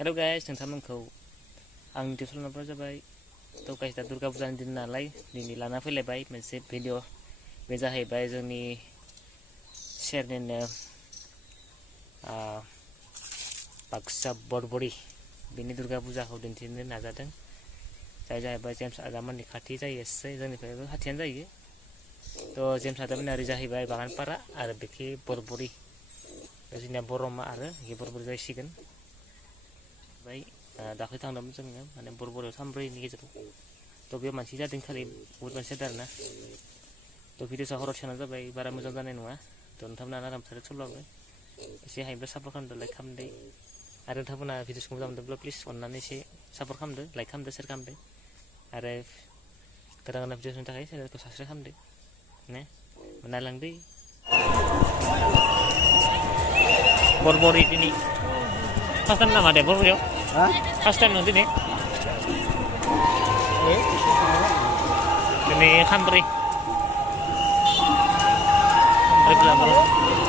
Hello guys, नोंथांमोनखौ आंनि टिउसनफ्रा जाबाय तो गाइस दा दुर्गा फुजानि दिन नालाय दिनै लाना फैलायबाय मोनसे भिडिअ बे जाहैबाय जोंनि सेरनिनो बाक्सा बरबरी बेनि दुर्गा फुजाखौ दिन्थिनो नाजादों जाय जाहैबाय जेम्स आदामोननि खाथि जायो एसे जोंनिफ्रायबो खाथियानो जायो तो जेम्स आदामोनना ओरै जाहैबाय बागानपारा आरो बेखि बरबरी जोंनिया बरमा आरो बे बरबरी जासिगोन बाय दाख्लै थांदोंमोन जोङो माने बरबरियाव सानब्रैनि गेजेराव तो बेयाव मानसि जादों खालि बुहुत मानसि जादों आरोना तो भिडिअ'सा हराव थिखांना जाबाय बारा मोजां जानाय नङा तो नोंथांमोना आरामसे सलाबो एसे हायोब्ला सापर्ट खालामदो लाइक खालामदो आरो नोंथांमोना भिडिअ'खौ मोजां मोनदोंब्ला प्लिज अननानै एसे सापर्ट खालामदो लाइक खालामदो शेयार खालामदो आरो गोदान गोदान भिडिअ'नि थाखाय चेनेलखौ साबस्क्राइब खालामदो ने नायलांदो बरबरी दिनै फार्स्ट टाइम नामा दे बरबरियाव फार्स्ट टाइम नों दिनै खानब्रै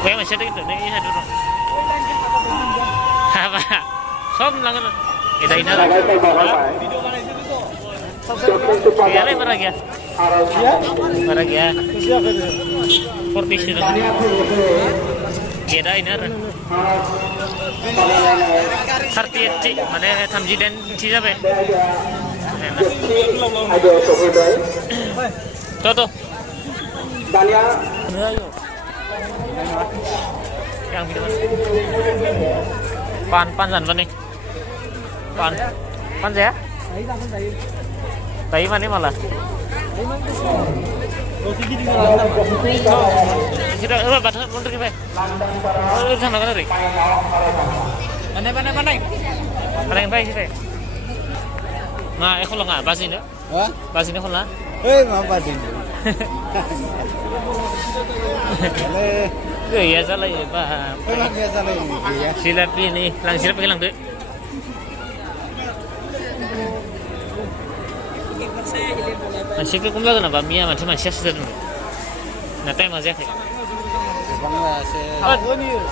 बै मोनसे दं नै हादर दं हाबा सब लांगोन एदायना गैयालै बारा गैया बारा गैया 40 दं गेदा इनो आरो 38 माने 38 जाबाय Toto. Dalia. Yang gitu kan. Pan san nih. Pan saya? Tadi mana malah? Sudah, batas mundur kita. Oh, sana kan tadi. Pandai. Pandai baik sih. Nah, kalau nggak pas ini, pas ini kalau mau pasin. Ya salah ya Pak. Biasa lagi ya. Silap ini, silap pakai lang deh. Masih ke kumpulan apa? Mia masih sedang. Nanti masih ke.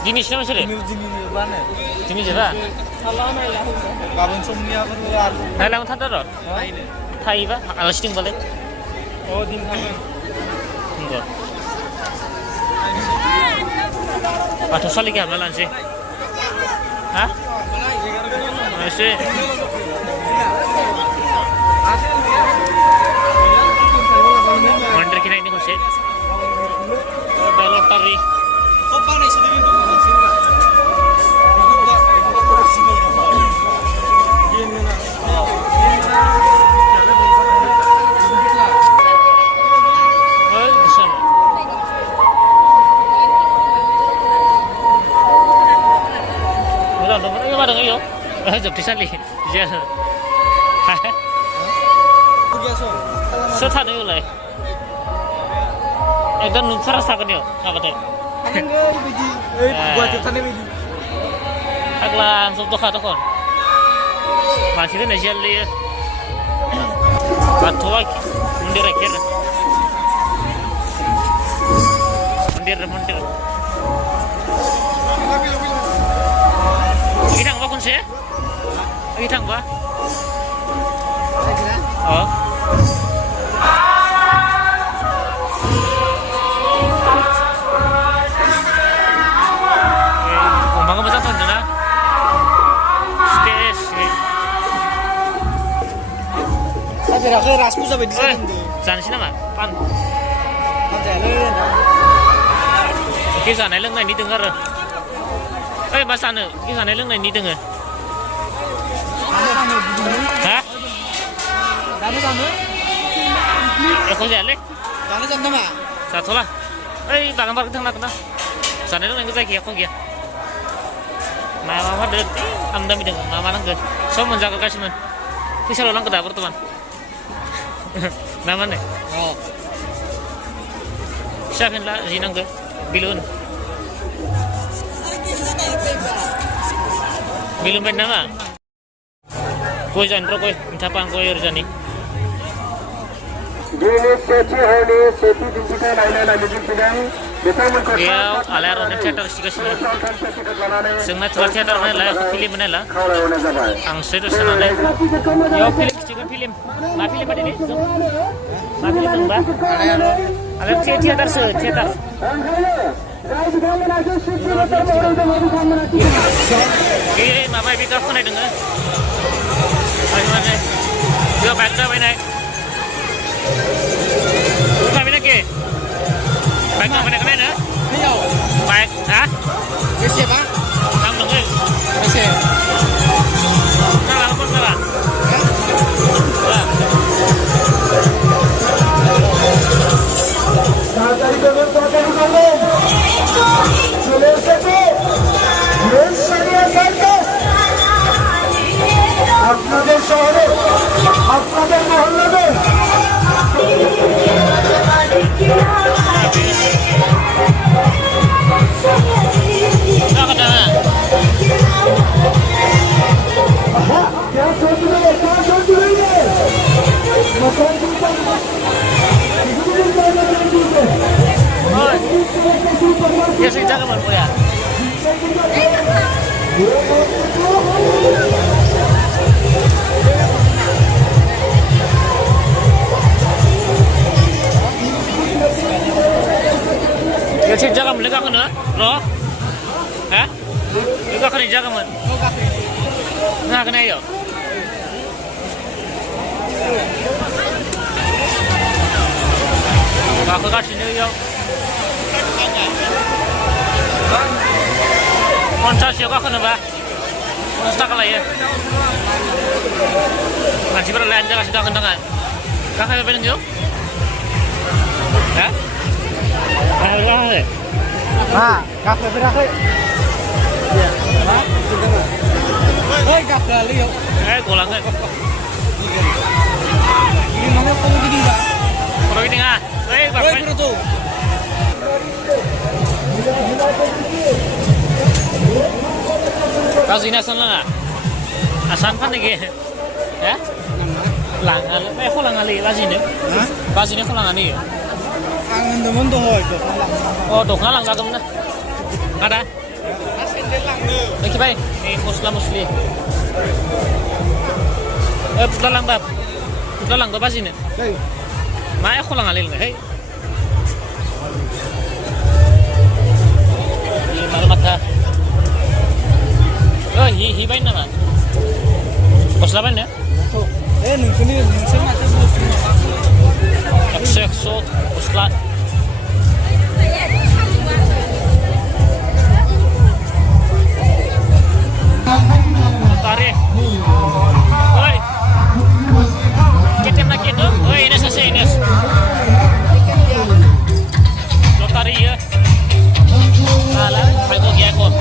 Jenis apa sih? Jenis apa? Kabin somnia berluar. Halang thada ro. Thai ba? Alasting bole. Oh, din khaban. Enggak. Atau sali ke amalan sih? Hah? Masih. Mandiri kena ini khusus. Belok tari. Apa nih sedih itu? Jom disali, jangan. Begitu. Setan itu lah. Itu numpang sahaja yo, apa tu? Enggak, biji. Buat setan ini biji. Agak langsung tuh kata kon. Masih tu nasi ali. Batuak, mundir akhir. Mundir. Kita apa kun sih? Kita apa? Oh. Omong apa sih tuh? Stage. Saya kira rasmu sampai di sini. Jangan sini mah, pan. Jalan. Kisah nih lengan ini dengar. Bahasa nih, kisah nih lengan ini dengar. Hah? Kamu? Kau jalan? Kamu jangan mah. Satu lah. Bagan kita nak. Sana itu yang kita kau kia. Mama deh, amdam itu, mama nanggur. So menjaga kasih man. Bisa ulang ke dapur teman. Nama nih. Oh. Siapa yang lah sini nanggur? Bilun. Bilun benda nama. Kau jangan rokok, minta pangkau urjani. Jenis kecil ini, seti digital lain-lain lagi sedang बेयाव आलायारननि थियेटार सिगासिनो जोंना थियेटार नालाय फिल्म नालाय आंसो दसेनानै बेयाव फिल्म खिथिगोन फिल्म मा फिल्म बादि मा फिल्म दंबा आरो थियेटारसो थियेटार बे माबा बे गाखोनाय दङ माने बेयाव बाइक दाबायनाय के बाइक दाबायनायखौ नायनो बाइक हा बेसेबा दाम दङ बेसे जाबा खम जाबा আপনাদের শহরে আপনাদের মহল্লাতে Ya sih jangan mau ya. Ya sih jangan lega kan lo? Hah? Lega kan jangan man. Nah kena yo. Kakak kasih yo. Konses ya kakak napa? Konses lah ya. Nanti berlain jalan sudah kendangan. Kakak apa yang jauh? Hah? Kakak. Nah, kakak berapa? Iya. Hei, kakak lihat. Golang kan? Ini mana kamu gini nggak? Kalau gini nggak? Hei, bro tuh. Kau sini asal lah, asan pan lagi, ya? Langal, kau langal lagi, lagi ni? Kau sini kau langal ni? Angin temen tuh, Oh, tuh ngalang kagum na? Ada? Asin dia lang nih. Lagi baik, muslim. Putlalang bab, putlalang bab sini. Hei, Maya kau langal lagi, hei? Ini malam mata. Oh, hibain nama. Koslaban ya? nungguin mati Ekso, koslat. Tarik. Oi. Kita nak itu. Oi, Ines asal Ines. Lotari ya. Alah, aku dia kok.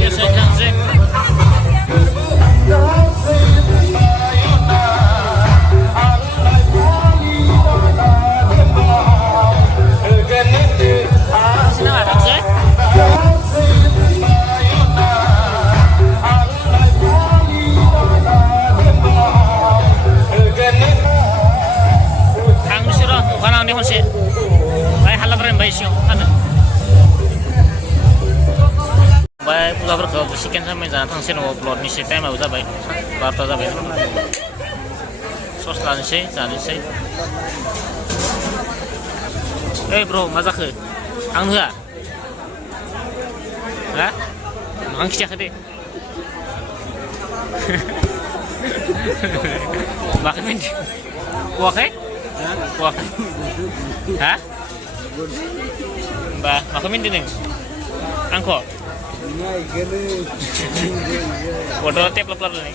Ya sedang sih. Senang ada sih? Ang siro, bukan ang nihon sih. Baik halam rembai sih, kan? Baik, pulau berkau bisikan sama jangan tangsin upload ni sih, tema udah baik, kartu udah baik. Sos lain sih, jangan sih. Bro, mazak ke? Ang nggak? Hah? Ang kisah deh. Makan min. Kuah ke? Kuah. Hah? Mbak, makan min deh. Angko. Waduh, tiap leplat nih.